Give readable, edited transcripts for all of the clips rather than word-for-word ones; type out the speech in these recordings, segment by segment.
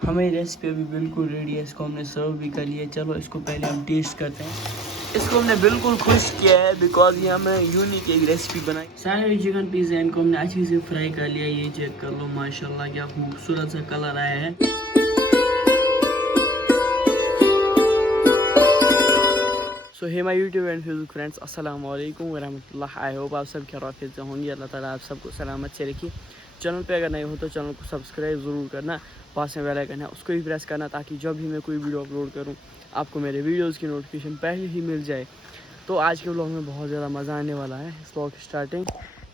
हमारी रेसिपी अभी बिल्कुल रेडी है, इसको हमने सर्व भी कर लिया। चलो इसको पहले हम टेस्ट करते हैं। इसको हमने बिल्कुल खुश किया है बिकॉज ये हमने यूनिक एक रेसिपी बनाई। सारे चिकन पीस है, इनको हमने अच्छे से फ्राई कर लिया। ये चेक कर लो, माशाल्लाह क्या खूबसूरत सा कलर आया है। So hey my YouTube and Facebook friends, अस्सलाम वालेकुम व रहमतुल्लाह। आई होप आप सब खैरियत से होंगे। अल्लाह ताला आप सबको सलामत से रखिए। चैनल पे अगर नए हो तो चैनल को सब्सक्राइब ज़रूर करना, पास में बेल आइकन है उसको भी प्रेस करना, ताकि जब भी मैं कोई वीडियो अपलोड करूं आपको मेरे वीडियोज़ की नोटिफिकेशन पहले ही मिल जाए। तो आज के व्लॉग में बहुत ज़्यादा मज़ा आने वाला है। इस व्लॉग की स्टार्टिंग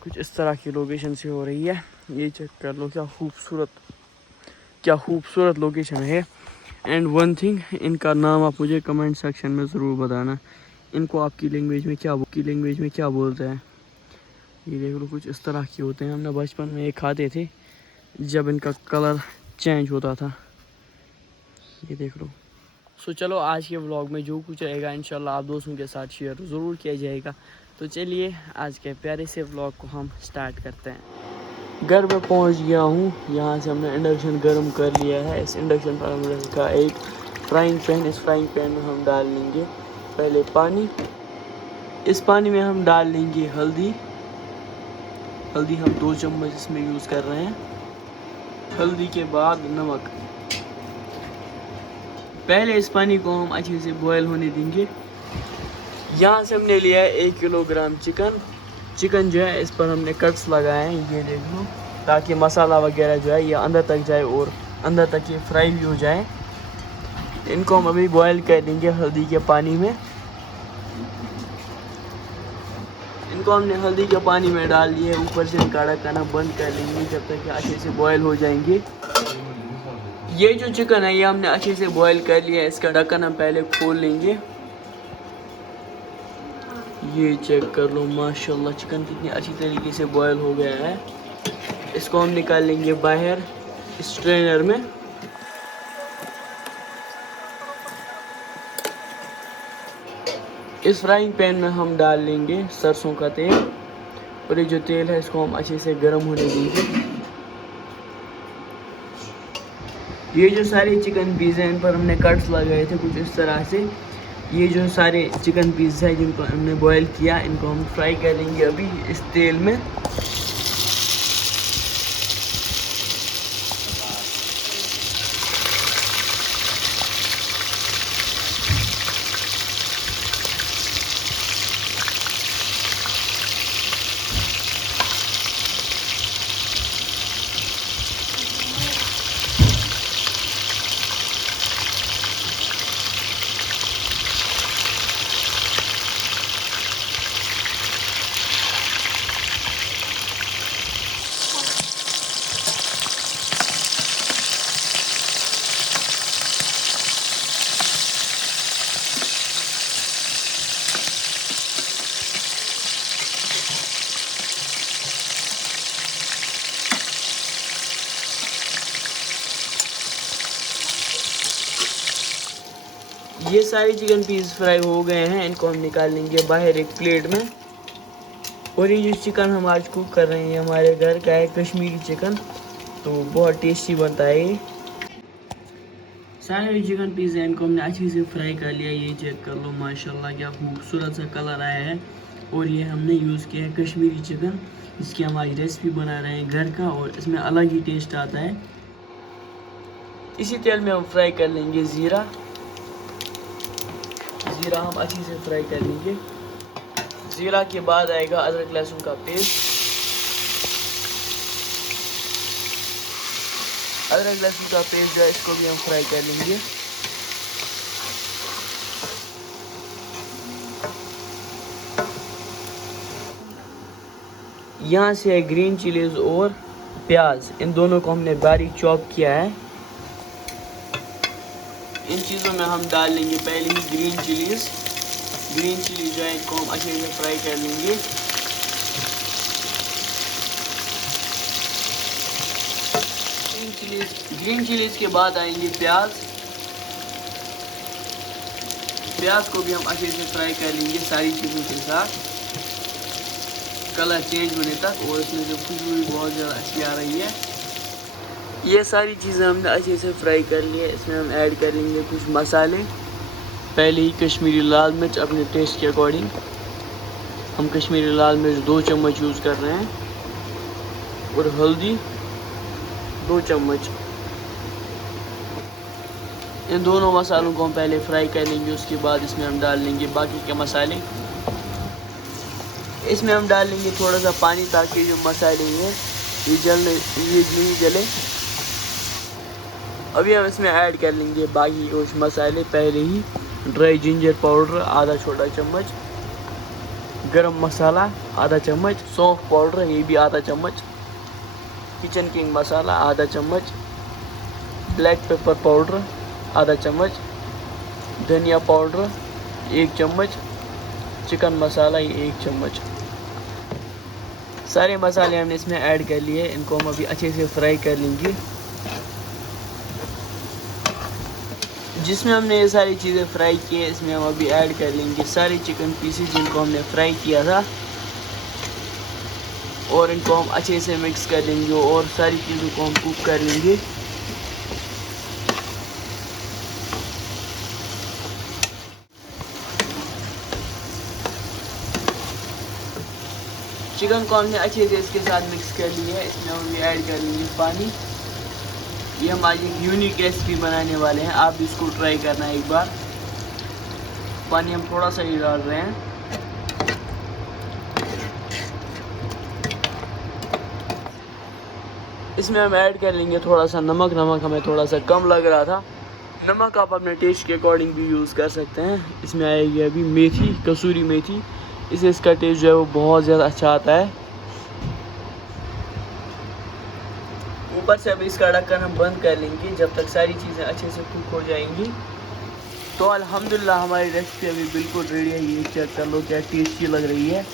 कुछ इस तरह की लोकेशन से हो रही है। ये चेक कर लो, क्या खूबसूरत लोकेशन है। एंड वन थिंग, इनका नाम आप मुझे कमेंट सेक्शन में ज़रूर बताना, इनको आपकी लैंग्वेज में क्या बोलते हैं। ये देख लो, कुछ इस तरह के होते हैं। हमने बचपन में ये खाते थे जब इनका कलर चेंज होता था। ये देख लो। सो चलो आज के व्लॉग में जो कुछ रहेगा इंशाल्लाह आप दोस्तों के साथ शेयर ज़रूर किया जाएगा। तो चलिए आज के प्यारे से व्लॉग को हम स्टार्ट करते हैं। घर में पहुंच गया हूँ। यहाँ से हमने इंडक्शन गर्म कर लिया है। इस इंडक्शन पर हमने रखा एक फ्राइंग पैन। इस फ्राइंग पैन में हम डाल लेंगे पहले पानी। इस पानी में हम डाल लेंगे हल्दी हम 2 चम्मच इसमें यूज़ कर रहे हैं। हल्दी के बाद नमक। पहले इस पानी को हम अच्छे से बॉयल होने देंगे। यहाँ से हमने लिया है 1 किलोग्राम चिकन जो है इस पर हमने कट्स लगाए हैं, ये देख लो, ताकि मसाला वगैरह जो है ये अंदर तक जाए और अंदर तक ये फ्राई भी हो जाए। इनको हम अभी बॉयल कर देंगे हल्दी के पानी में। इनको हमने हल्दी के पानी में डाल दिए। ऊपर से इनका ढक्कन बंद कर लेंगे जब तक कि अच्छे से बॉयल हो जाएंगे। ये जो चिकन है ये हमने अच्छे से बॉयल कर लिया है। इसका ढक्कन हम पहले खोल लेंगे। ये चेक कर लो, माशाल्लाह चिकन कितनी अच्छी तरीके से बॉयल हो गया है। इसको हम निकाल लेंगे बाहर स्ट्रेनर में। इस फ्राइंग पैन में हम डाल लेंगे सरसों का तेल, और ये जो तेल है इसको हम अच्छे से गर्म होने देंगे। ये जो सारे चिकन पीस हैं इन पर हमने कट्स लगाए थे कुछ इस तरह से। ये जो सारे चिकन पीस है जिनको हमने बॉयल किया, इनको हम फ्राई करेंगे अभी इस तेल में। ये सारे चिकन पीस फ्राई हो गए हैं। इनको हम निकाल लेंगे बाहर एक प्लेट में। और ये जो चिकन हम आज कुक कर रहे हैं हमारे घर का है कश्मीरी चिकन, तो बहुत टेस्टी बनता है ये। सारे चिकन पीस हैं, इनको हमने अच्छे से फ्राई कर लिया। ये चेक कर लो, माशाल्लाह क्या खूबसूरत सा कलर आया है। और ये हमने यूज़ किया है कश्मीरी चिकन, इसकी हम आज रेसिपी बना रहे हैं घर का, और इसमें अलग ही टेस्ट आता है। इसी तेल में हम फ्राई कर लेंगे ज़ीरा हम अच्छे से फ्राई कर लेंगे। ज़ीरा के बाद आएगा अदरक लहसुन का पेस्ट। अदरक लहसुन का पेस्ट जो है इसको भी हम फ्राई कर लेंगे। यहाँ से है ग्रीन चिलीज और प्याज, इन दोनों को हमने बारीक चॉप किया है। इन चीज़ों में हम डाल लेंगे पहले ही ग्रीन चिलीज जो है इनको हम अच्छे से फ्राई कर लेंगे। ग्रीन चिलीज के बाद आएंगे प्याज को भी हम अच्छे से फ्राई कर लेंगे सारी चीज़ों के साथ, कलर चेंज होने तक। और इसमें जो खुशबू भी बहुत ज़्यादा अच्छी आ रही है। ये सारी चीज़ें हमने अच्छे से फ्राई कर ली है। इसमें हम ऐड करेंगे कुछ मसाले। पहले ही कश्मीरी लाल मिर्च अपने टेस्ट के अकॉर्डिंग। हम कश्मीरी लाल मिर्च 2 चम्मच यूज़ कर रहे हैं और हल्दी 2 चम्मच। इन दोनों मसालों को हम पहले फ्राई कर लेंगे, उसके बाद इसमें हम डाल लेंगे बाकी के मसाले। इसमें हम डाल लेंगे थोड़ा सा पानी ताकि जो मसाले हैं ये नहीं जले। अभी हम इसमें ऐड कर लेंगे बाकी कुछ मसाले। पहले ही ड्राई जिंजर पाउडर आधा छोटा चम्मच, गरम मसाला आधा चम्मच, सौंफ पाउडर ये भी आधा चम्मच, किचन किंग मसाला आधा चम्मच, ब्लैक पेपर पाउडर आधा चम्मच, धनिया पाउडर 1 चम्मच, चिकन मसाला 1 चम्मच। सारे मसाले हमने इसमें ऐड कर लिए। इनको हम अभी अच्छे से फ्राई कर लेंगे। जिसमें हमने ये सारी चीज़ें फ्राई की है, इसमें हम अभी ऐड कर लेंगे सारे चिकन पीसेस जिनको हमने फ्राई किया था, और इनको हम अच्छे से मिक्स कर लेंगे और सारी चीज़ों को हम कुक कर लेंगे। चिकन को हमने अच्छे से इसके साथ मिक्स कर लिया है। इसमें हम भी ऐड कर लेंगे पानी। ये हम आज एक यूनिक रेसिपी बनाने वाले हैं, आप भी इसको ट्राई करना एक बार। पानी हम थोड़ा सा ही डाल रहे हैं। इसमें हम ऐड कर लेंगे थोड़ा सा नमक। नमक हमें थोड़ा सा कम लग रहा था। नमक आप अपने टेस्ट के अकॉर्डिंग भी यूज़ कर सकते हैं। इसमें आएगी अभी मेथी, कसूरी मेथी। इससे इसका टेस्ट जो है वो बहुत ज़्यादा अच्छा आता है। ऊपर से अभी इसका ढक्कन हम बंद कर लेंगे जब तक सारी चीज़ें अच्छे से कुक हो जाएंगी। तो अल्हम्दुलिल्लाह हमारी रेसिपी अभी बिल्कुल रेडी है। ये चेक कर लो क्या टेस्टी लग रही है।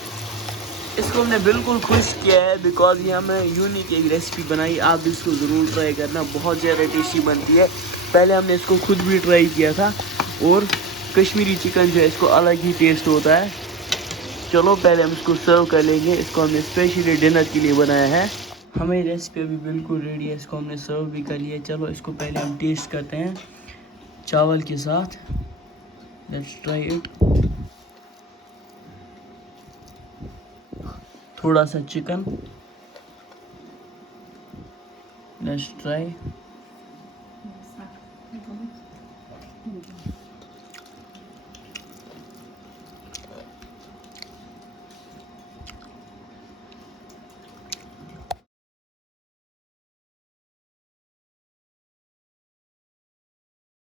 इसको हमने बिल्कुल खुश किया है बिकॉज ये हमें यूनिक एक रेसिपी बनाई। आप भी इसको ज़रूर ट्राई करना, बहुत ज़्यादा टेस्टी बनती है। पहले हमने इसको खुद भी ट्राई किया था और कश्मीरी चिकन जो है इसको अलग ही टेस्ट होता है। चलो पहले हम इसको सर्व कर लेंगे। इसको हमने स्पेशली डिनर के लिए बनाया है। हमारी रेसिपी अभी बिल्कुल रेडी है। इसको हमने सर्व भी कर लिया है। चलो इसको पहले हम टेस्ट करते हैं चावल के साथ। Let's try it. थोड़ा सा चिकन, लेट्स ट्राई।